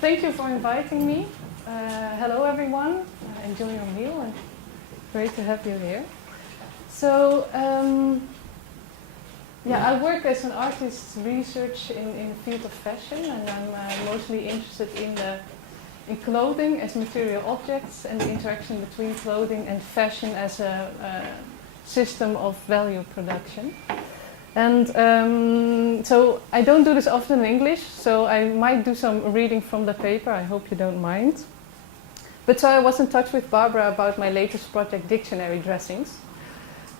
Thank you for inviting me. Hello everyone, enjoy your meal and great to have you here. So, I work as an artist research in the field of fashion, and I'm mostly interested in clothing as material objects and the interaction between clothing and fashion as a system of value production. And so I don't do this often in English, so I might do some reading from the paper. I hope you don't mind. But so I was in touch with Barbara about my latest project, dictionary dressings.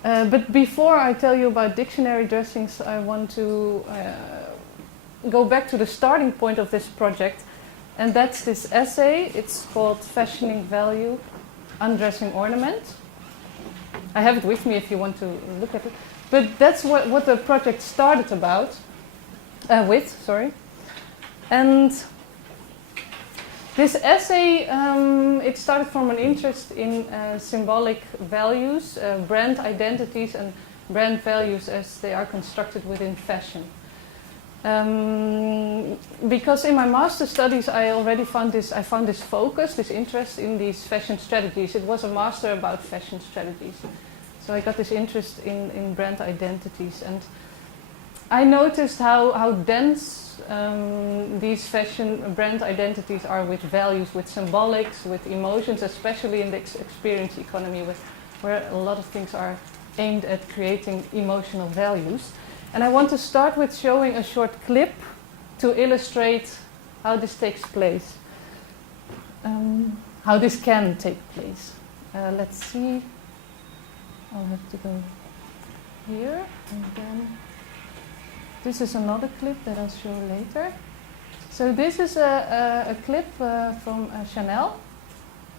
But before I tell you about dictionary dressings, I want to go back to the starting point of this project, and that's this essay. It's called Fashioning Value, Undressing Ornament. I have it with me if you want to look at it. But that's what the project started with. And this essay, it started from an interest in symbolic values, brand identities and brand values as they are constructed within fashion. Because in my master's studies I found this focus, this interest in these fashion strategies. It was a master about fashion strategies. So I got this interest in brand identities, and I noticed how dense these fashion brand identities are with values, with symbolics, with emotions, especially in the experience economy, where a lot of things are aimed at creating emotional values. And I want to start with showing a short clip to illustrate how this takes place, how this can take place. Let's see. I'll have to go here, and then this is another clip that I'll show later. So this is a clip from Chanel.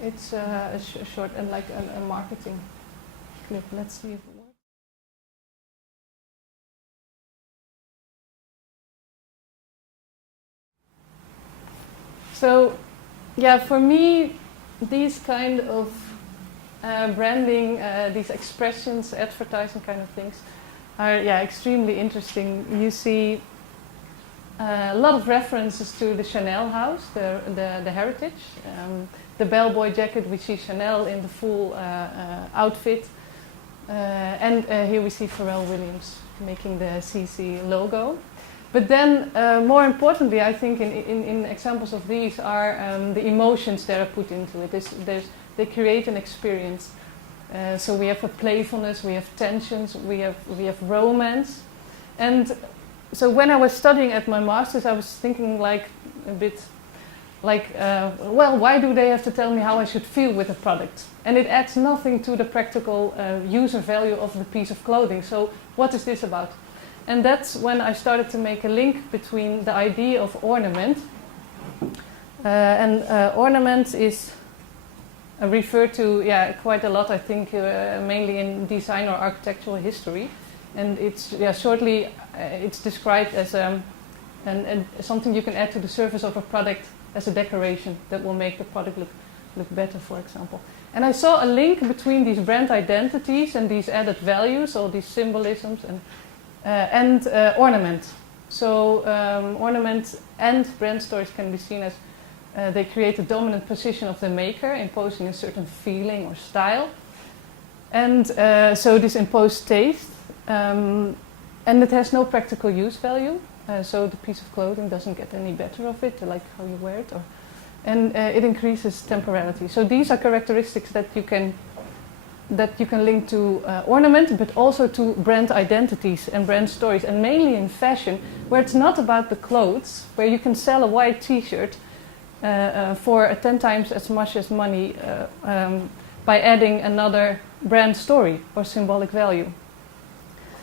It's a short and like a marketing clip. Let's see if it works. So, yeah, for me, these kind of branding, these expressions, advertising kind of things are extremely interesting. You see a lot of references to the Chanel house, the heritage. The bellboy jacket, we see Chanel in the full outfit. And here we see Pharrell Williams making the CC logo. But then, more importantly, I think in examples of these are the emotions that are put into it. They create an experience. So we have a playfulness, we have tensions, we have romance. And so when I was studying at my master's, I was thinking why do they have to tell me how I should feel with a product? And it adds nothing to the practical user value of the piece of clothing. So what is this about? And that's when I started to make a link between the idea of ornament. Ornament is referred to quite a lot, I think, mainly in design or architectural history. And it's shortly it's described as something you can add to the surface of a product as a decoration that will make the product look better, for example. And I saw a link between these brand identities and these added values, all these symbolisms, and ornament. So ornament and brand stories can be seen as they create a dominant position of the maker, imposing a certain feeling or style. And so this imposed taste, and it has no practical use value. So the piece of clothing doesn't get any better of it, like how you wear it. And it increases temporality. So these are characteristics that you can link to ornament, but also to brand identities and brand stories, and mainly in fashion, where it's not about the clothes, where you can sell a white t-shirt for 10 times as much as money by adding another brand story or symbolic value.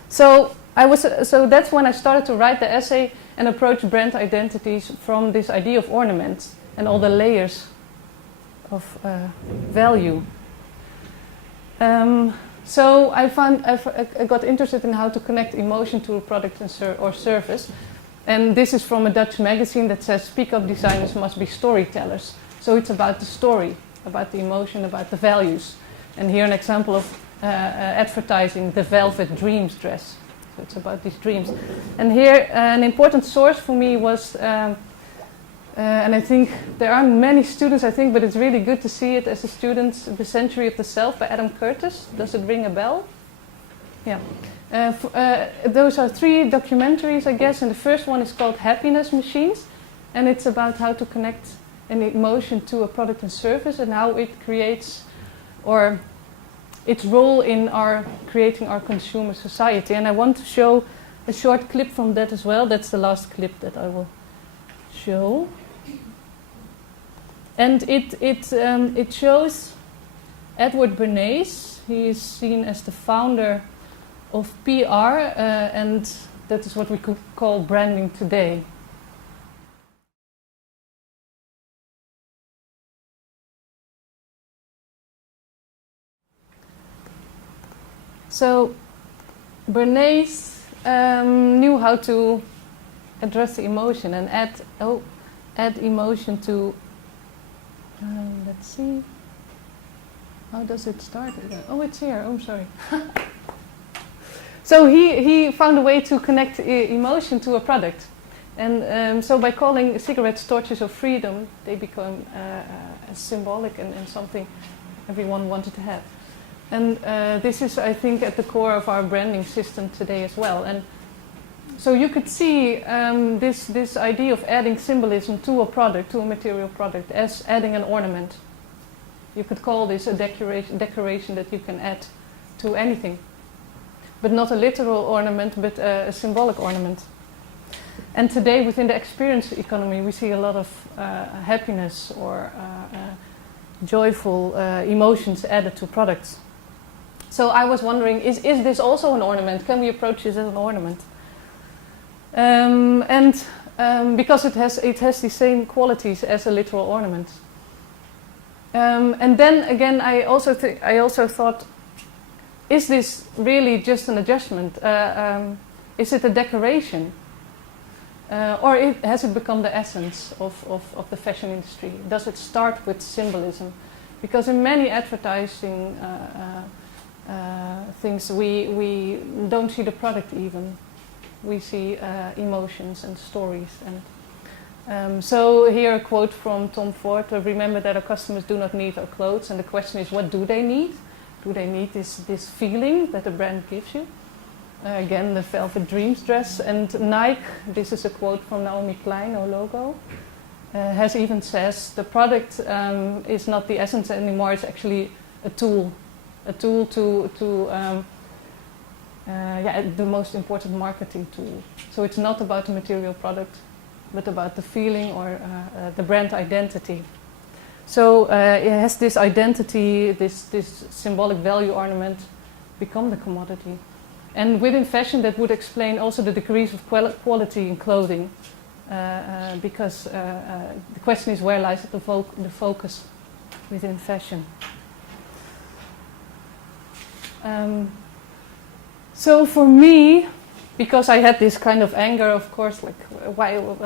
So that's when I started to write the essay and approach brand identities from this idea of ornament and all the layers of value. So I got interested in how to connect emotion to a product or service. And this is from a Dutch magazine that says pick-up designers must be storytellers. So it's about the story, about the emotion, about the values. And here an example of advertising the Velvet Dreams dress. So it's about these dreams. And here an important source for me was And I think there aren't many students, I think, but it's really good to see it as a student, The Century of the Self by Adam Curtis. Does it ring a bell? Yeah. Those are 3 documentaries, I guess, and the first one is called Happiness Machines, and it's about how to connect an emotion to a product and service and how it creates, or its role in creating our consumer society. And I want to show a short clip from that as well. That's the last clip that I will show. And it shows Edward Bernays. He is seen as the founder of PR, and that is what we could call branding today. So Bernays knew how to address the emotion and add emotion to. Let's see. How does it start again? Oh, it's here. Oh, I'm sorry. So he found a way to connect emotion to a product. And so by calling cigarettes torches of freedom, they become symbolic and something everyone wanted to have. And this is, I think, at the core of our branding system today as well. And so you could see this idea of adding symbolism to a product, to a material product, as adding an ornament. You could call this a decoration that you can add to anything. But not a literal ornament, but a symbolic ornament. And today, within the experience economy, we see a lot of happiness or joyful emotions added to products. So I was wondering, is this also an ornament? Can we approach this as an ornament? Because it has the same qualities as a literal ornament. And then again, I also thought, is this really just an adjustment? Is it a decoration? Or has it become the essence of the fashion industry? Does it start with symbolism? Because in many advertising things, we don't see the product even. We see emotions and stories. And so here a quote from Tom Ford: "Remember that our customers do not need our clothes, and the question is, what do they need? Do they need this feeling that the brand gives you?" Again, the Velvet Dreams dress. And Nike, this is a quote from Naomi Klein, our logo, has even says, the product is not the essence anymore, it's actually a tool to the most important marketing tool. So it's not about the material product, but about the feeling or the brand identity. So it has this identity, this symbolic value ornament become the commodity. And within fashion, that would explain also the degrees of quality in clothing, because the question is, where lies the focus within fashion? So for me, because I had this kind of anger, of course, like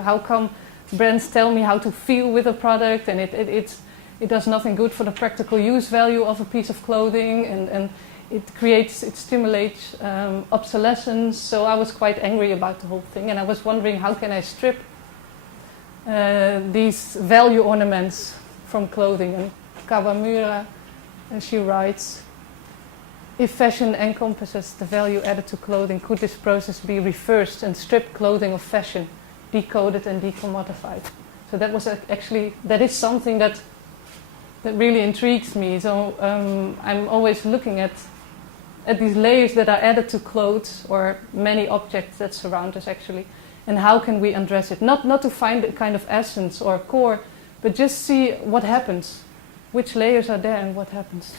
how come brands tell me how to feel with a product, and it does nothing good for the practical use value of a piece of clothing, and it stimulates obsolescence. So I was quite angry about the whole thing, and I was wondering, how can I strip these value ornaments from clothing? And Kawamura, she writes, if fashion encompasses the value added to clothing, could this process be reversed and strip clothing of fashion, decoded and decommodified? So that was that is something that really intrigues me. So I'm always looking at these layers that are added to clothes or many objects that surround us actually, and how can we undress it? Not to find a kind of essence or core, but just see what happens, which layers are there and what happens.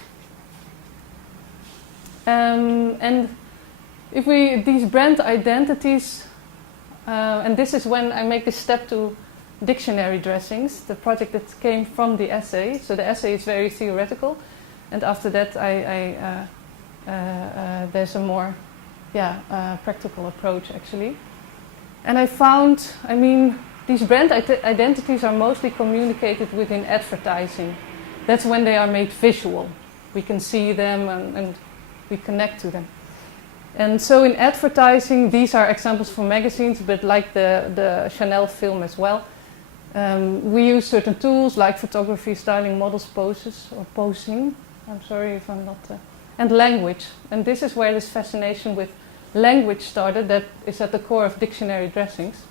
And if these brand identities, and this is when I make this step to dictionary dressings, the project that came from the essay. So the essay is very theoretical, and after that there's a more practical approach actually. And I found, these brand identities are mostly communicated within advertising. That's when they are made visual. We can see them and we connect to them. And so in advertising, these are examples from magazines, but like the Chanel film as well, We use certain tools like photography, styling, models, poses, or posing. I'm sorry if I'm not... and language. And this is where this fascination with language started, that is at the core of dictionary dressings.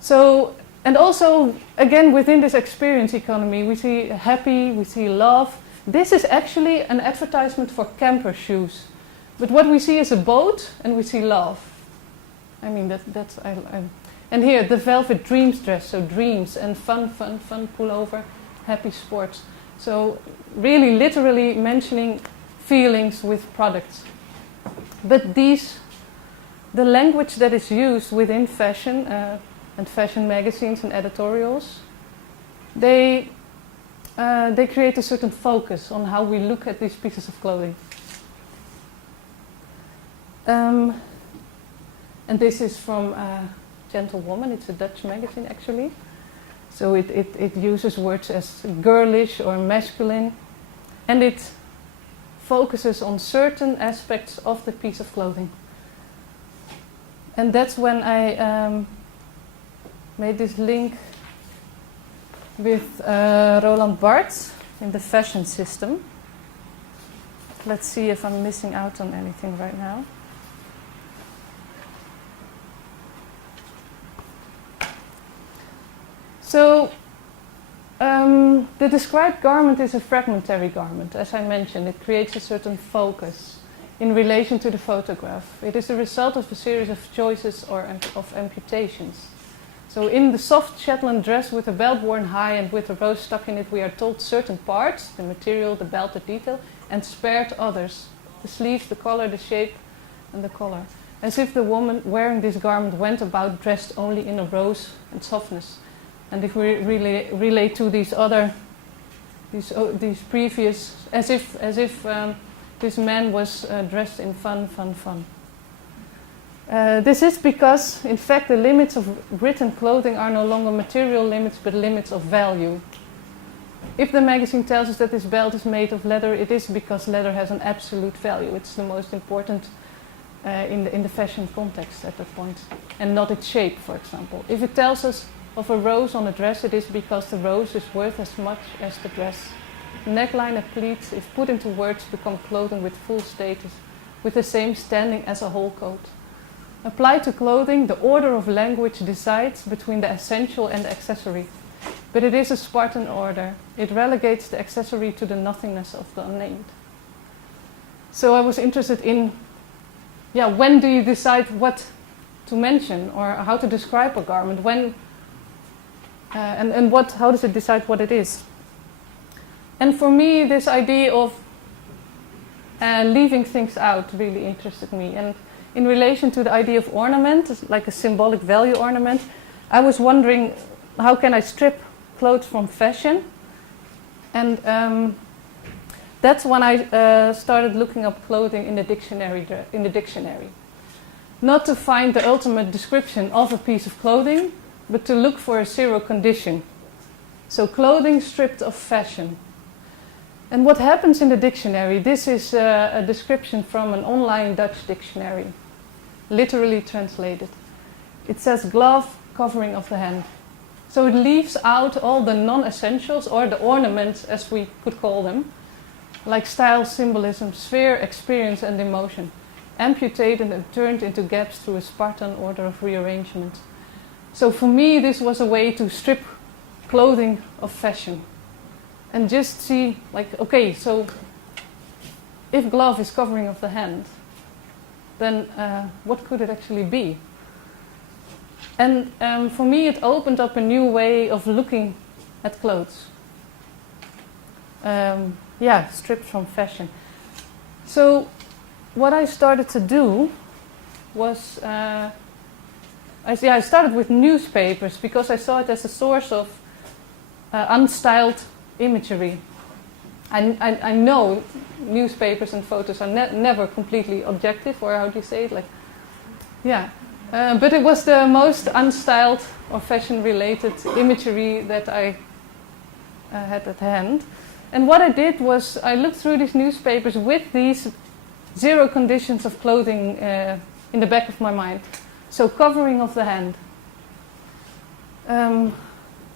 So, and also, again, within this experience economy, we see happy, we see love. This is actually an advertisement for camper shoes. But what we see is a boat, and we see love. I mean, that's... And here, the velvet dreams dress, so dreams and fun pullover, happy sports. So really literally mentioning feelings with products. But the language that is used within fashion and fashion magazines and editorials, they create a certain focus on how we look at these pieces of clothing. And this is from Gentlewoman. It's a Dutch magazine, actually. So it uses words as girlish or masculine, and it focuses on certain aspects of the piece of clothing. And that's when I made this link with Roland Barthes in the fashion system. Let's see if I'm missing out on anything right now. So, the described garment is a fragmentary garment, as I mentioned. It creates a certain focus in relation to the photograph. It is the result of a series of choices or of amputations. So in the soft Shetland dress with a belt worn high and with a rose stuck in it, we are told certain parts, the material, the belt, the detail, and spared others, the sleeves, the collar, the shape, and the collar. As if the woman wearing this garment went about dressed only in a rose and softness. And if we relate to these previous, as if this man was dressed in fun. This is because, in fact, the limits of written clothing are no longer material limits, but limits of value. If the magazine tells us that this belt is made of leather, it is because leather has an absolute value. It's the most important in the fashion context at that point, and not its shape, for example. If it tells us of a rose on a dress, it is because the rose is worth as much as the dress. Neckline and pleats, if put into words, become clothing with full status, with the same standing as a whole coat. Applied to clothing, the order of language decides between the essential and the accessory. But it is a Spartan order. It relegates the accessory to the nothingness of the unnamed. So I was interested in, when do you decide what to mention or how to describe a garment? When how does it decide what it is? And for me, this idea of leaving things out really interested me. And in relation to the idea of ornament, like a symbolic value ornament, I was wondering, how can I strip clothes from fashion? And that's when I started looking up clothing in the dictionary. Not to find the ultimate description of a piece of clothing, but to look for a zero condition. So clothing stripped of fashion. And what happens in the dictionary, this is a description from an online Dutch dictionary, literally translated. It says glove, covering of the hand. So it leaves out all the non-essentials, or the ornaments as we could call them, like style, symbolism, sphere, experience and emotion, amputated and turned into gaps through a Spartan order of rearrangement. So for me, this was a way to strip clothing of fashion and just see, like, okay, so if glove is covering of the hand, then what could it actually be? And for me, it opened up a new way of looking at clothes. Stripped from fashion. So what I started to do was, I started with newspapers because I saw it as a source of unstyled imagery. I know newspapers and photos are never completely objective, or how do you say it? But it was the most unstyled or fashion-related imagery that I had at hand. And what I did was I looked through these newspapers with these zero conditions of clothing in the back of my mind. So covering of the hand.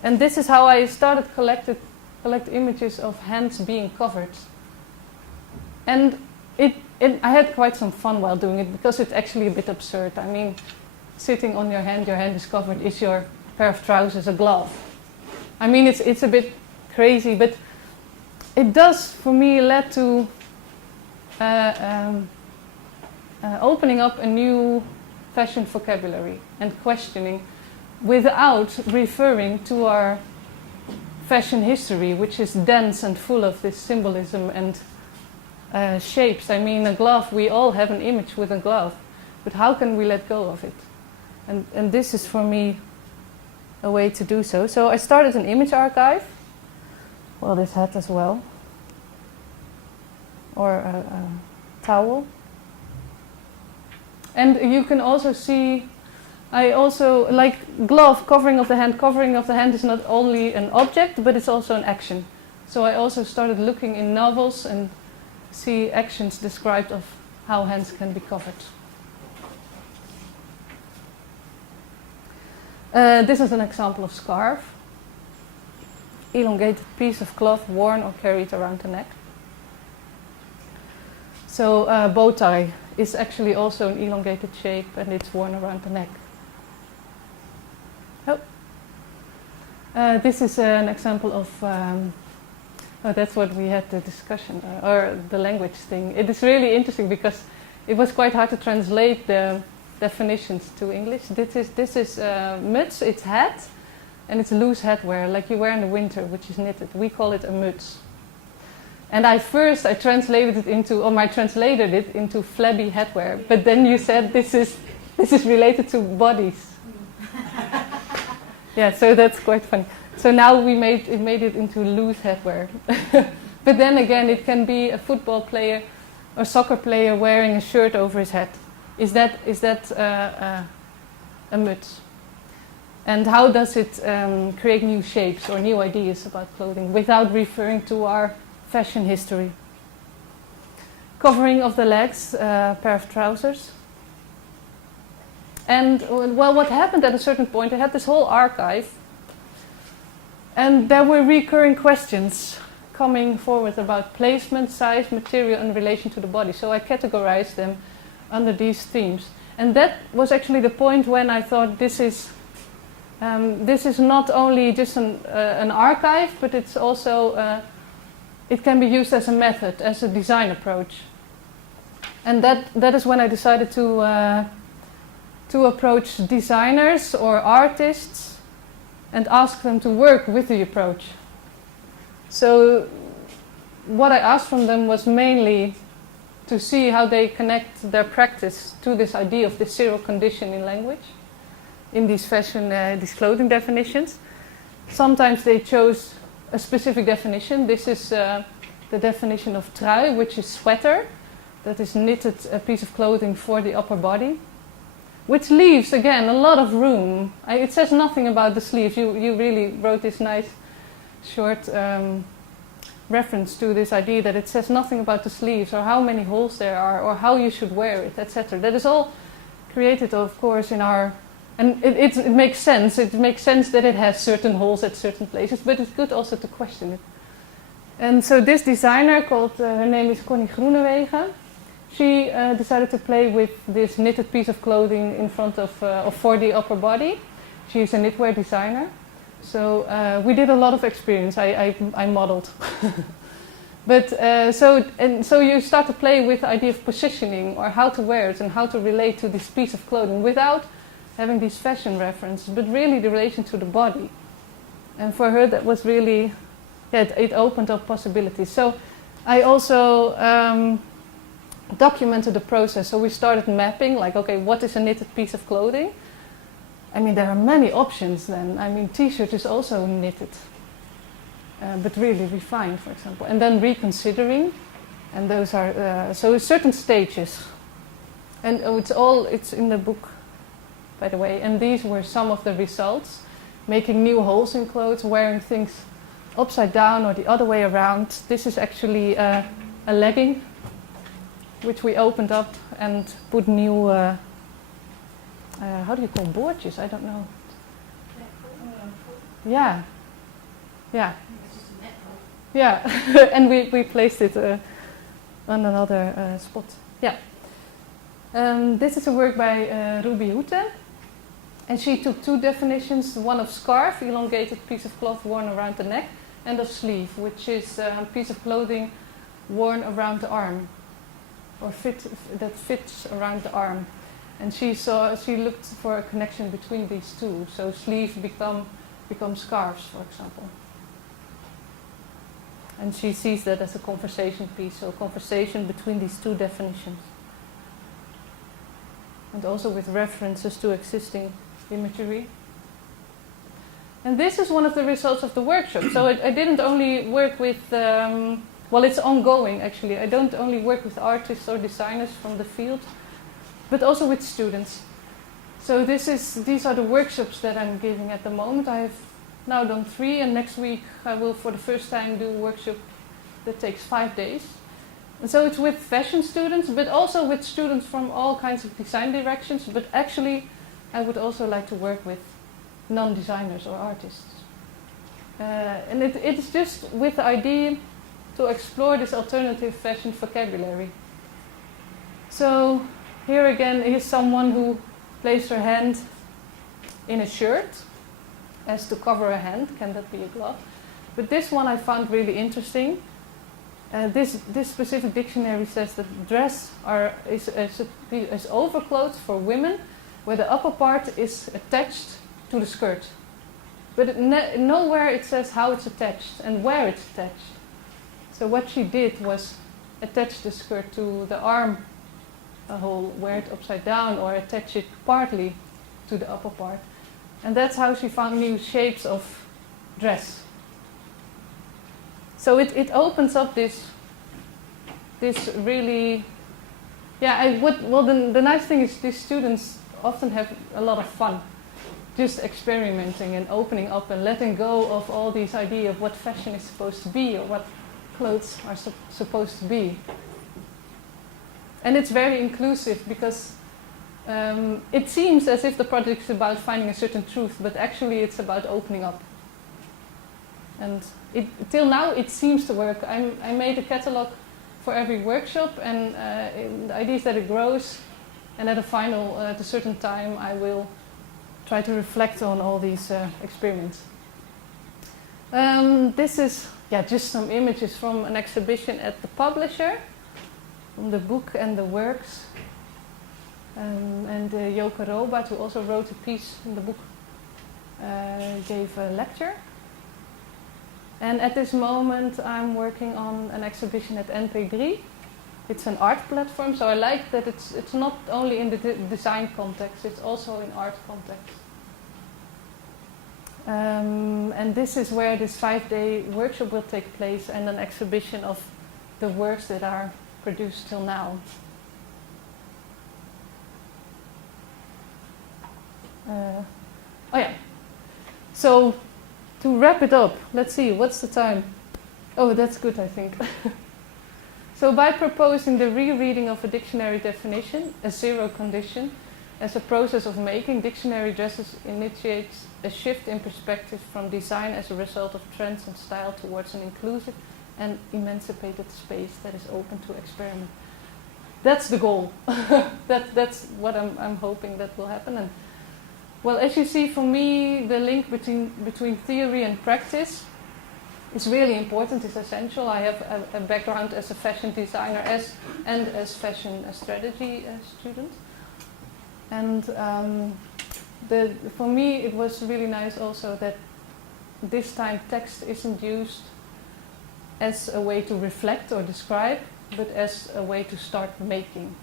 And this is how I started collect images of hands being covered. And I had quite some fun while doing it because it's actually a bit absurd. I mean, sitting on your hand is covered. Is your pair of trousers a glove? I mean, it's a bit crazy, but it does, for me, led to opening up a new fashion vocabulary and questioning without referring to our fashion history, which is dense and full of this symbolism and shapes. I mean, a glove, we all have an image with a glove, but how can we let go of it? And this is, for me, a way to do so. So I started an image archive. Well, this hat as well. Or a towel. And you can also see, I also, like glove, covering of the hand is not only an object, but it's also an action. So I also started looking in novels and see actions described of how hands can be covered. This is an example of scarf. Elongated piece of cloth worn or carried around the neck. So bow tie is actually also an elongated shape and it's worn around the neck. This is an example of, that's what we had the discussion, or the language thing. It is really interesting because it was quite hard to translate the definitions to English. This is muts, it's hat, and it's loose headwear, like you wear in the winter, which is knitted. We call it a muts. And I translated it into, or I translated it into flabby headwear. But then you said this is related to bodies. Yeah, so that's quite funny. So now we made it into loose headwear. But then again, it can be a football player or soccer player wearing a shirt over his head. Is that a muts? And how does it create new shapes or new ideas about clothing without referring to our fashion history? Covering of the legs, pair of trousers. And well, what happened at a certain point, I had this whole archive, and there were recurring questions coming forward about placement, size, material, and relation to the body. So I categorized them under these themes. And that was actually the point when I thought this is not only just an archive, but it's also it can be used as a method, as a design approach. And that is when I decided to approach designers or artists and ask them to work with the approach. So what I asked from them was mainly to see how they connect their practice to this idea of this zero condition in language, in these these clothing definitions. Sometimes they chose a specific definition. This is the definition of trui, which is sweater, that is knitted a piece of clothing for the upper body, which leaves, again, a lot of room. It says nothing about the sleeves. You really wrote this nice short reference to this idea that it says nothing about the sleeves or how many holes there are or how you should wear it, etc. That is all created, of course, in our... And it makes sense. It makes sense that it has certain holes at certain places, but it's good also to question it. And so this designer, her name is Connie Groenewegen, she decided to play with this knitted piece of clothing in front of for the upper body. She's a knitwear designer. So we did a lot of experience. I modeled. But so you start to play with the idea of positioning or how to wear it and how to relate to this piece of clothing without having these fashion references, but really the relation to the body. And for her that was really, it opened up possibilities. So I also documented the process. So we started mapping, like, okay, what is a knitted piece of clothing? I mean, there are many options then. I mean, t-shirt is also knitted, but really refined, for example. And then reconsidering, and those are, so certain stages. And it's in the book, by the way. And these were some of the results. Making new holes in clothes, wearing things upside down or the other way around. This is actually a legging, which we opened up and put new, how do you call boardjes? I don't know. Yeah, yeah, It's just a metal. yeah. And we placed it on another spot. Yeah. This is a work by Ruby Hoete. And she took two definitions, one of scarf, elongated piece of cloth worn around the neck, and of sleeve, which is a piece of clothing worn around the arm, or that fits around the arm. And she looked for a connection between these two. So sleeves become scarves, for example. And she sees that as a conversation piece, so a conversation between these two definitions. And also with references to existing imagery. And this is one of the results of the workshop. So I didn't only work with, well, it's ongoing actually. I don't only work with artists or designers from the field, but also with students. So these are the workshops that I'm giving at the moment. I have now done 3, and next week I will for the first time do a workshop that takes 5 days. And so it's with fashion students, but also with students from all kinds of design directions. But actually, I would also like to work with non-designers or artists. And it's just with the idea to explore this alternative fashion vocabulary. So here again is someone who placed her hand in a shirt as to cover a hand. Can that be a glove? But this one I found really interesting. This specific dictionary says that dress is overclothes for women, where the upper part is attached to the skirt. But nowhere it says how it's attached and where it's attached. So what she did was attach the skirt to the arm hole, wear it upside down, or attach it partly to the upper part. And that's how she found new shapes of dress. So it opens up this really, yeah. The nice thing is these students often have a lot of fun, just experimenting and opening up and letting go of all these ideas of what fashion is supposed to be or what clothes are supposed to be. And it's very inclusive because it seems as if the project is about finding a certain truth, but actually it's about opening up. And till now it seems to work. I made a catalog for every workshop, and the idea is that it grows, and at a certain time I will try to reflect on all these experiments. This is just some images from an exhibition at the publisher, from the book and the works. And Joke Robat, who also wrote a piece in the book, gave a lecture. And at this moment I'm working on an exhibition at NP3. It's an art platform, so I like that it's not only in the design context, it's also in art context. And this is where this 5-day workshop will take place, and an exhibition of the works that are produced till now. So to wrap it up, let's see, what's the time? Oh, that's good, I think. So by proposing the rereading of a dictionary definition, a zero condition, as a process of making, dictionary dresses initiates a shift in perspective from design as a result of trends and style towards an inclusive and emancipated space that is open to experiment. That's the goal. That's what I'm hoping that will happen. And well, as you see, for me, the link between theory and practice is really important, is essential. I have a background as a fashion designer and as fashion strategy student. And for me, it was really nice also that this time text isn't used as a way to reflect or describe, but as a way to start making.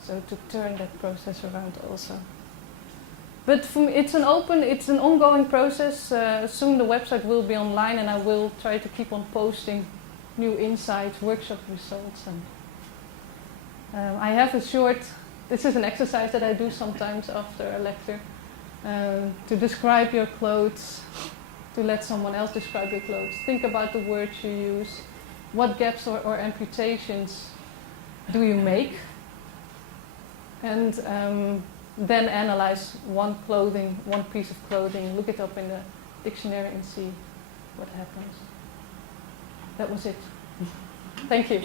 So to turn that process around also. But for me, it's an ongoing process. Soon the website will be online, and I will try to keep on posting new insights, workshop results. And I have this is an exercise that I do sometimes after a lecture, to describe your clothes, to let someone else describe your clothes. Think about the words you use. What gaps or amputations do you make? And then analyze one piece of clothing, look it up in dictionary and see what happens. That was it. Thank you.